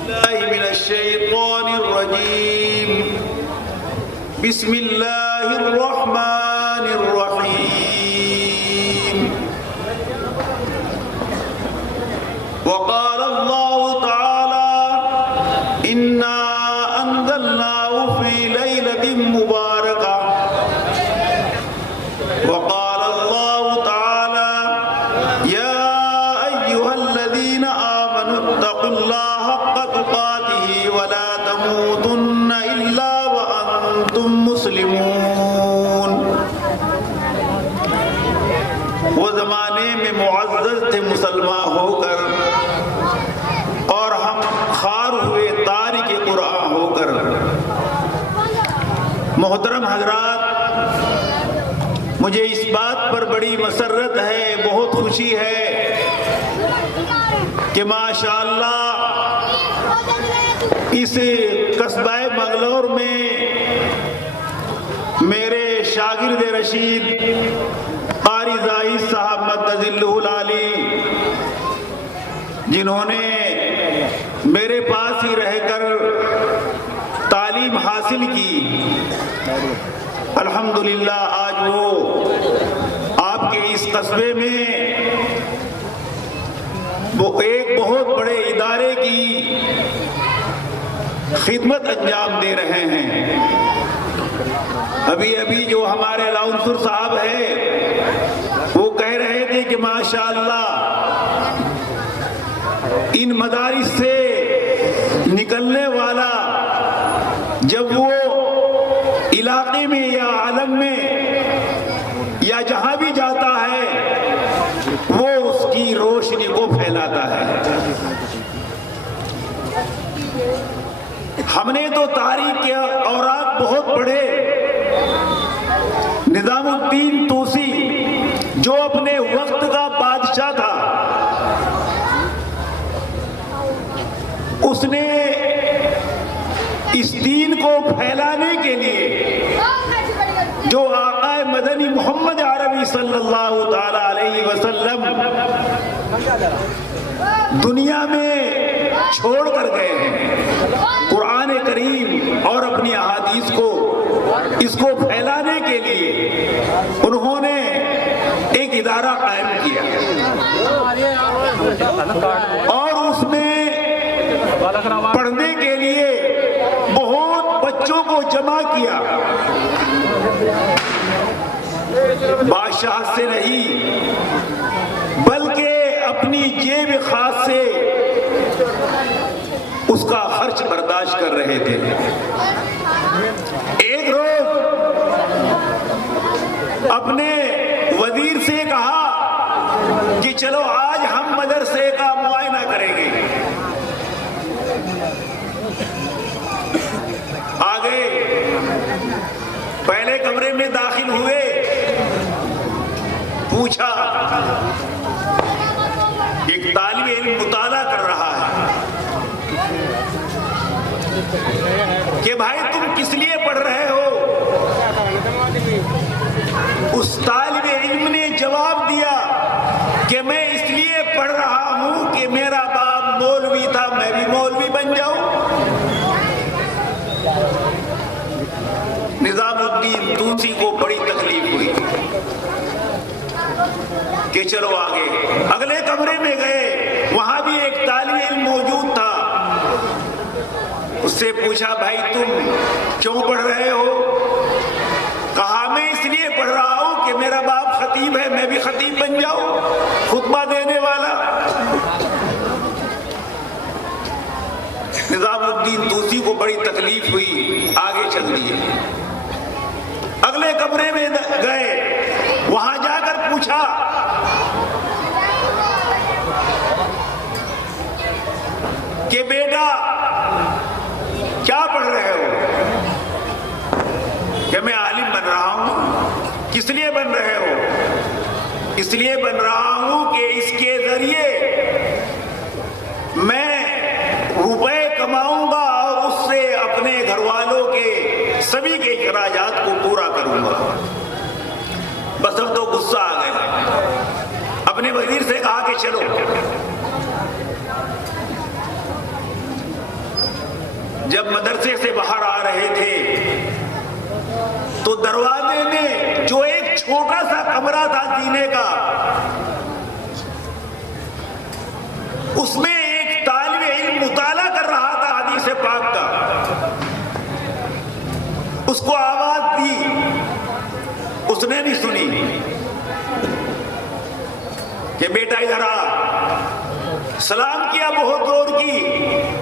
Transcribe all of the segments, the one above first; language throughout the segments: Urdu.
بالله من الشيطان الرجيم. بسم الله الرحمن الرحيم. وقال الله تعالى إنا أنزلناه في ليلة مباركة. وقال الله تعالى يا أيها الذين آمنوا اتقوا الله حق تقاته ولا تموتن إلا وأنتم مسلمون. وہ زمانے میں معزز تھے مسلمان ہو کر اور ہم خار ہوئے تارک قرآن ہو کر. محترم حضرات، مجھے اس بات پر بڑی مسرت ہے، بہت خوشی ہے کہ ماشاءاللہ اس قصبہ منگلور میں میرے شاگرد رشید قاری زاہد صاحب مدظلہ العالی، جنہوں نے میرے پاس ہی رہ کر تعلیم حاصل کی، الحمدللہ آج وہ آپ کے اس قصبے میں وہ ایک بہت بڑے ادارے کی خدمت انجام دے رہے ہیں. ابھی جو ہمارے لاؤنسر صاحب ہیں وہ کہہ رہے تھے کہ ماشاءاللہ ان مدارس سے نکلنے والا جب وہ علاقے میں یا عالم میں یا جہاں بھی جاتا ہے وہ اس کی روشنی کو پھیلاتا ہے. ہم نے تو تاریخ کے اوراق بہت پڑھے. نظام الدین توسی جو اپنے وقت کا بادشاہ تھا، اس نے اس دین کو پھیلانے کے لیے جو آقا مدنی محمد عربی صلی اللہ تعالی علیہ وسلم دنیا میں چھوڑ کر گئے ہیں، قرآن کریم اور اپنی احادیث کو اس کو پھیلانے کے لیے انہوں نے ایک ادارہ قائم کیا اور اس میں پڑھنے کے لیے بہت بچوں کو جمع کیا. بادشاہ سے نہیں بلکہ اپنی جیب خاص سے اس کا خرچ برداشت کر رہے تھے. ایک روز اپنے وزیر سے کہا کہ چلو آج ہم مدرسے کا معائنہ کریں گے. آگے پہلے کمرے میں داخل ہوئے، پوچھا ایک طالب علم مطالعہ کر رہا ہے کہ بھائی تم کس لیے پڑھ رہے ہو؟ اس طالب علم نے جواب دیا کہ میں اس لیے پڑھ رہا ہوں کہ میرا باپ مولوی تھا، میں بھی مولوی بن جاؤں. نظام الدین توسی کو بڑی تکلیف ہوئی کہ چلو آگے. اگلے کمرے میں گئے، وہاں بھی ایک طالب علم موجود تھا. اس سے پوچھا بھائی تم کیوں پڑھ رہے ہو؟ کہا میں اس لیے پڑھ رہا ہوں کہ میرا باپ خطیب ہے، میں بھی خطیب بن جاؤں، خطبہ دینے والا. نظام الدین توسی کو بڑی تکلیف ہوئی، آگے چل دیے. اگلے کمرے میں گئے، وہاں جا کر پوچھا کہ بیٹا کیا پڑھ رہے ہو؟ کہ میں عالم بن رہا ہوں. کس لیے بن رہے ہو؟ اس لیے بن رہا ہوں کہ اس کے ذریعے میں روپے کماؤں گا اور اس سے اپنے گھر والوں کے سبھی کے اخراجات کو پورا کروں گا. بس ہم تو غصہ آ گئے. اپنے وزیر سے کہا کہ چلو جب مدرسے سے باہر آ رہے تھے تو دروازے میں جو ایک چھوٹا سا کمرہ تھا سینے کا، اس میں ایک طالب علم مطالعہ کر رہا تھا حدیث پاک کا. اس کو آواز دی، اس نے نہیں سنی کہ بیٹا ادھر آ. سلام کیا بہت زور کی،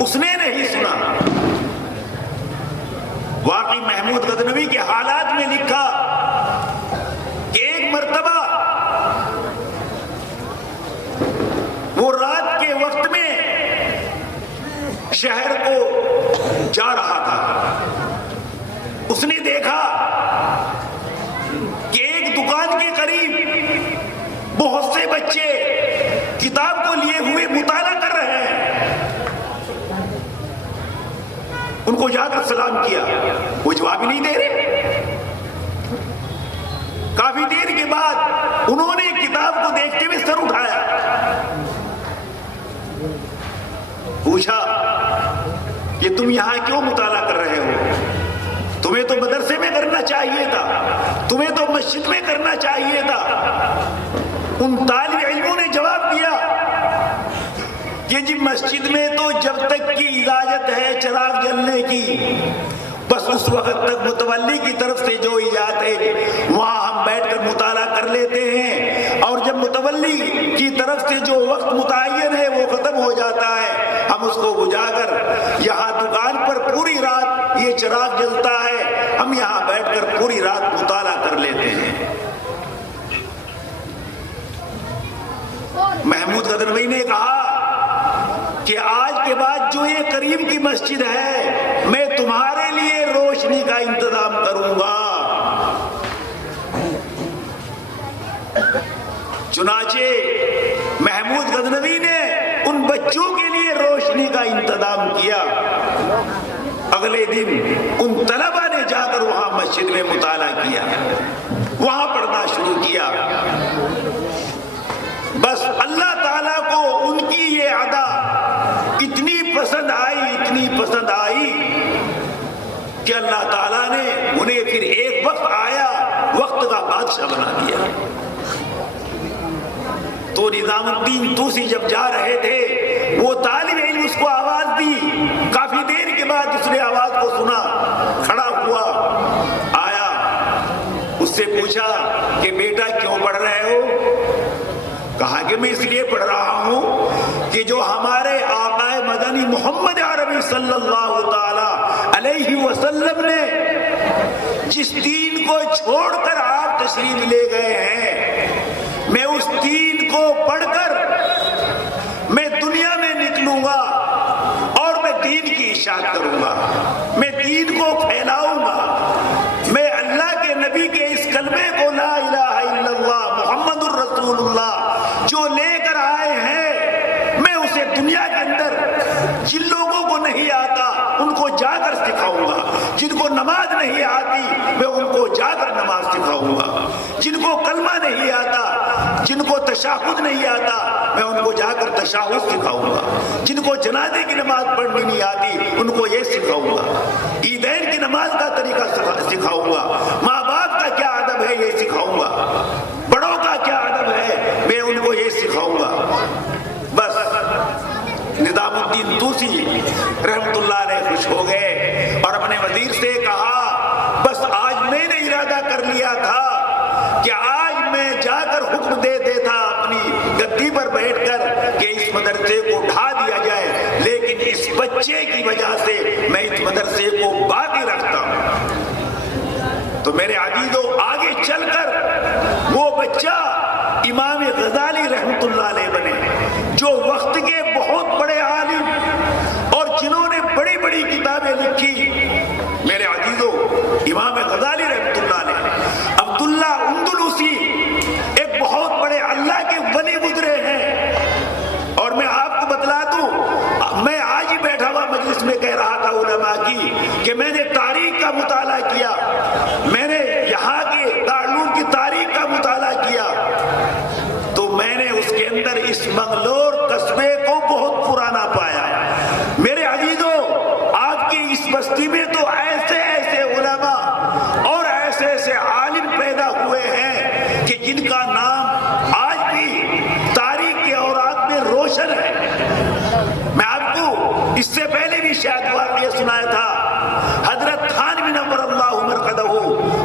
اس نے نہیں سنا. واقعی محمود غزنوی کے حالات میں لکھا کہ ایک مرتبہ وہ رات کے وقت میں شہر کو جا رہا تھا. اس نے دیکھا کہ ایک دکان کے قریب بہت سے بچے کتاب کو لیے ہوئے مطالعہ کر رہے ہیں. ان کو جا کر سلام کیا، وہ جواب ہی نہیں دے رہے. کافی دیر کے بعد انہوں نے کتاب کو دیکھتے ہوئے سر اٹھایا، پوچھا کہ تم یہاں کیوں مطالعہ کر رہے ہو؟ تمہیں تو مدرسے میں کرنا چاہیے تھا، تمہیں تو مسجد میں کرنا چاہیے تھا. ان طالب علموں نے جواب دیا کہ جی مسجد میں تو جب تک کی اجازت ہے چراغ جلنے کی، بس اس وقت تک متولی کی طرف سے جو اجازت ہے وہاں ہم بیٹھ کر مطالعہ کر لیتے ہیں، اور جب متولی کی طرف سے جو وقت متعین ہے وہ ختم ہو جاتا ہے، ہم اس کو بجھا کر یہاں دکان پر پوری رات یہ چراغ جلتا ہے، ہم یہاں بیٹھ کر پوری رات مطالعہ کر لیتے ہیں. محمود غزنوی نے کہا کہ آج کے بعد جو یہ قریب کی مسجد ہے میں تمہارے لیے روشنی کا انتظام کروں گا. چنانچہ محمود غزنوی نے ان بچوں کے لیے روشنی کا انتظام کیا. اگلے دن ان طلبہ نے جا کر وہاں مسجد میں مطالعہ کیا، وہاں پڑھنا شروع کیا. بس اللہ تعالیٰ کو ان کی یہ ادا اتنی پسند آئی کہ اللہ تعالیٰ نے انہیں پھر ایک وقت آیا وقت کا بادشاہ بنا دیا. تو نظام الدین طوسی جب جا رہے تھے وہ طالب علم اس کو آواز دی. کافی دیر کے بعد اس نے آواز کو سنا، کھڑا ہوا، آیا، اس سے پوچھا کہ بیٹا کیوں پڑھ رہے ہو؟ کہا کہ میں اس لیے پڑھ رہا ہوں کہ جو ہمارے آقا مدنی محمد عربی صلی اللہ تعالی علیہ وسلم نے جس دین کو چھوڑ کر آپ تشریف لے گئے ہیں، میں اس دین کو پڑھ کر میں دنیا میں نکلوں گا اور میں دین کی اشاعت کروں گا، میں دین کو پھیلاؤں گا. میں اللہ کے نبی کے اس کلمے کو لا الہ الا اللہ محمد الرسول اللہ جو لے کر آئے ہیں، میں اسے دنیا کے اندر جن لوگوں کو نہیں آتا ان کو جا کر سکھاؤں گا، جن کو نماز نہیں آتی میں ان کو جا کر نماز سکھاؤں گا، جن کو کلمہ نہیں آتا، جن کو تشہد نہیں آتا میں ان کو جا کر تشہد سکھاؤں گا، جن کو جنازے کی نماز پڑھنی نہیں آتی ان کو یہ سکھاؤں گا، عیدین کی نماز کا طریقہ سکھاؤں گا، ماں باپ کا کیا ادب ہے یہ سکھاؤں گا، بڑوں کا کیا ادب ہے میں ان کو یہ سکھاؤں گا. بس نظام الدین طوسی رحمت اللہ علیہ خوش ہو گئے اور اپنے وزیر سے کہا بس آج میں نے ارادہ کر لیا تھا کہ آج میں جا کر حکم دے دیتا اپنی گدی پر بیٹھ کر کہ اس مدرسے کو ڈھا دیا جائے، لیکن اس بچے کی وجہ سے میں اس مدرسے کو باقی رکھتا ہوں. تو میرے عزیزو آگے چل کر وہ بچہ امام غزالی رحمت اللہ علیہ بنے جو وقت کے بہت بڑے عالم اور جنہوں نے بڑی بڑی کتابیں لکھی. میرے عزیزو امام غزالی رحمت اللہ علیہ عبداللہ اندلسی ایک بہت بڑے اللہ کے ولی گزرے ہیں. اور میں آپ کو بتلا دوں، میں آج ہی بیٹھا ہوا مجلس میں کہہ رہا تھا علماء کی کہ میں نے تاریخ کا مطالعہ کیا، میں نے یہاں کے دارالعلوم کی تاریخ کا مطالعہ کیا، تو میں نے اس کے اندر اس منگلور قصبے کو بہت پرانا پایا. میرے عزیزو آپ کے اس بستی میں تو ایسے ایسے علماء اور ایسے ایسے عالم پیدا ہوئے ہیں کہ جن کا نام آج بھی تاریخ کے اوراق میں روشن ہے۔ میں آپ کو اس سے پہلے بھی شاید واقعہ سنایا تھا، حضرت تھانوی نور اللہ مرقدہ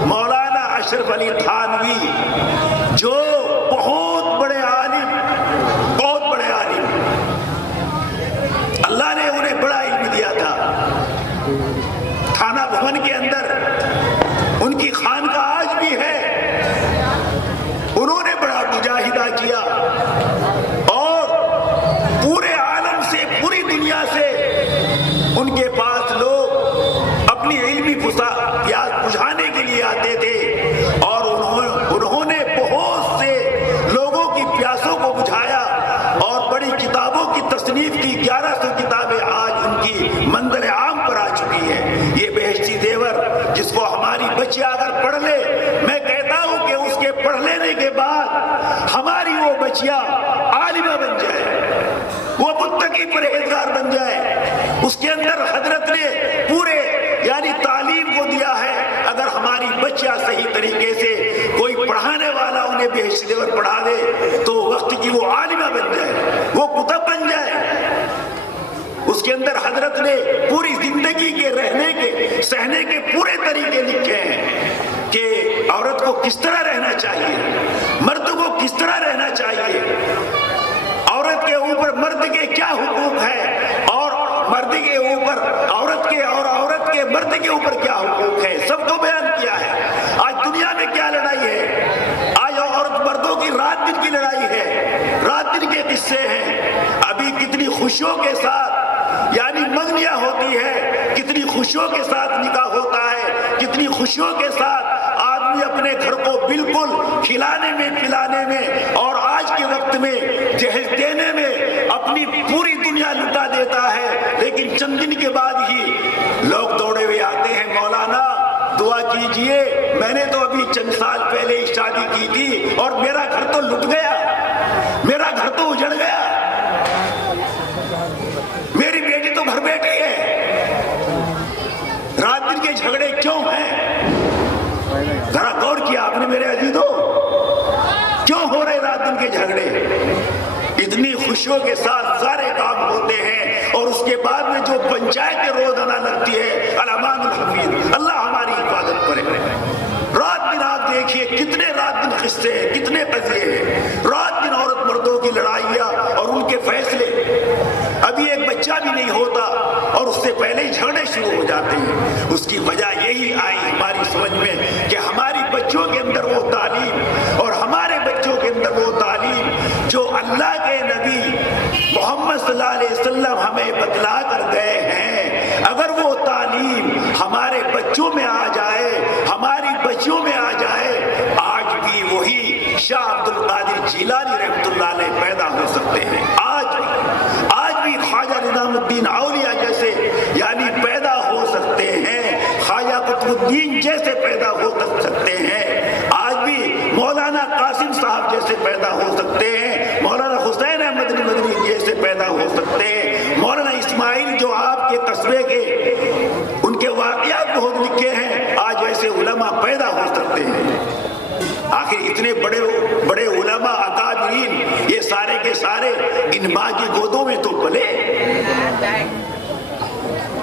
مولانا اشرف علی تھانوی، جو بہت بڑے عالم، اللہ نے انہیں بڑا علم دیا تھا۔ تھانہ بھون کے اندر ان کی خانقاہ آج بھی ہے۔ انہوں نے بڑا مجاہدہ کیا اور پورے عالم سے، پوری دنیا سے ان کے پاس لوگ اپنی علمی پیاس بجھانے کے لیے آتے تھے، اور انہوں نے بہت سے لوگوں کی پیاسوں کو بجھایا اور بڑی کتابوں کی تصنیف کی۔ 1100 کتابیں آج ان کی منزل عام پر آ چکی ہے۔ یہ بہشتی زیور جس کو ہماری بچیاں اگر پڑھ لے، میں کہتا ہوں کہ اس کے پڑھ لینے کے بعد ہماری وہ بچیاں عالمہ بن جائے، وہ متقی پرہیزگار بن جائے۔ اس کے اندر حضرت نے پورے یعنی تعلیم کو دیا ہے۔ اگر ہماری بچیاں صحیح طریقے سے کوئی پڑھانے والا انہیں بہشتی زیور پڑھا دے تو وقت کی وہ عالمہ بن جائے، وہ کتب بن جائے۔ اس کے اندر حضرت نے پوری زندگی کے رہنے کے، سہنے کے پورے طریقے لکھے ہیں کہ عورت کو کس طرح رہنا چاہیے، مرد کو کس طرح رہنا چاہیے، عورت کے اوپر مرد کے کیا حقوق ہے، اور مرد کے اوپر عورت کے، اور عورت کے مرد کے اوپر کیا حقوق ہے، سب کو بیان کیا ہے۔ آج دنیا میں کیا لڑائی ہے، آج عورت مردوں کی رات دن کی لڑائی ہے، رات دن کے قصے ہیں۔ ابھی کتنی خوشیوں کے ساتھ یعنی منگنیاں ہوتی ہے، کتنی خوشیوں کے ساتھ نکاح ہوتا ہے، کتنی خوشیوں کے ساتھ آدمی اپنے گھر کو بالکل کھلانے میں، پلانے میں، اور آج کے وقت میں جہیز دینے میں اپنی پوری دنیا لٹا دیتا ہے، لیکن چند دن کے بعد ہی لوگ دوڑے ہوئے آتے ہیں، مولانا دعا کیجئے، میں نے تو ابھی چند سال پہلے ہی شادی کی تھی اور میرا گھر تو لٹ گیا، میرا گھر تو اجڑ گیا، میری بیٹی تو گھر بیٹھی ہے۔ رات دن کے جھگڑے کیوں ہیں؟ ذرا غور کیا آپ نے میرے عزیزو، کیوں ہو رہے رات دن کے جھگڑے؟ اتنی خوشیوں کے ساتھ سارے کام ہوتے ہیں، اور اس کے بعد میں جو پنچایت روزانہ لگتی ہے، الامان الحفیظ، اللہ ہماری حفاظت کرے۔ رات دن آپ دیکھیے کتنے رات دن قصے ہیں، کتنے قضیے ہیں، رات دن عورت مردوں کی لڑائیاں اور ان کے فیصلے۔ ابھی ایک بچہ بھی نہیں ہوتا اور اس سے پہلے ہی جھگڑے شروع ہو جاتے ہیں۔ اس کی وجہ یہی آئی ہماری سمجھ میں کہ ہماری بچوں کے اندر وہ تعلیم، اور ہمارے بچوں کے اندر وہ تعلیم جو اللہ کے نبی محمد صلی اللہ علیہ وسلم ہمیں بتلا کر گئے ہیں، اگر وہ تعلیم ہمارے بچوں میں آ جائے، ہماری بچیوں میں آ جائے، آج بھی وہی شاہ عبد القادر جیلانی رحمۃ اللہ علیہ پیدا ہو سکتے ہیں۔ آج بھی خواجہ نظام الدین اولیاء جیسے یعنی پیدا ہو سکتے ہیں، خواجہ قطب الدین جیسے پیدا ہو سکتے ہیں، آج بھی مولانا قاسم صاحب جیسے پیدا ہو سکتے ہیں، مولانا حسین احمد مدنی جیسے پیدا ہو سکتے ہیں، مولانا اسماعیل جو آپ کے قصبے کے ان کے واقعات بہت لکھے ہیں، آج ایسے علماء پیدا ہو سکتے ہیں۔ آخر اتنے بڑے بڑے علماء اکابرین یہ سارے کے سارے ان ماں کی گودوں میں تو پلے،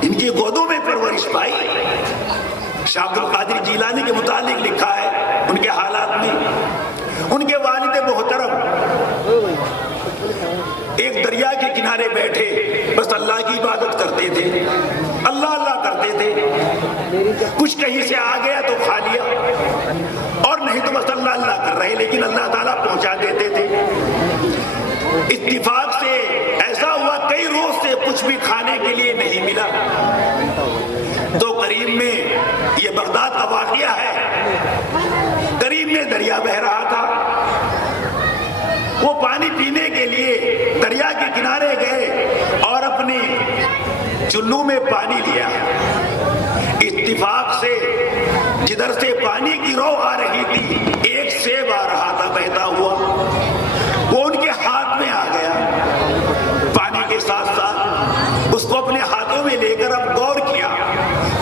ان کی گودوں میں پرورش پائی۔ شاہ عبد القادر جیلانی کے متعلق لکھا ہے ان کے حالات میں، ان کے والد محترم ایک دریا کے کنارے بیٹھے بس اللہ کی عبادت کرتے تھے، اللہ اللہ کرتے تھے، کچھ کہیں سے آ گیا تو کھا لیا، اور نہیں تو بس اللہ اللہ کر رہے، لیکن اللہ تعالیٰ پہنچا دیتے تھے۔ اتفاق سے ایسا ہوا کئی روز سے کچھ بھی کھانے کے لیے نہیں ملا، تو قریب میں یہ بغداد کا واقعہ ہے، قریب میں دریا بہ رہا تھا، وہ پانی پینے کے لیے دریا کے کنارے گئے اور اپنی چلو میں پانی لیا۔ اتفاق سے جدھر سے پانی کی رو آ رہی تھی، ایک سیب آ رہا تھا بہتا ہوا، وہ ان کے ہاتھ میں آ گیا، پانی کے ساتھ ساتھ اس کو اپنے ہاتھوں میں لے کر اب غور کیا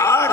8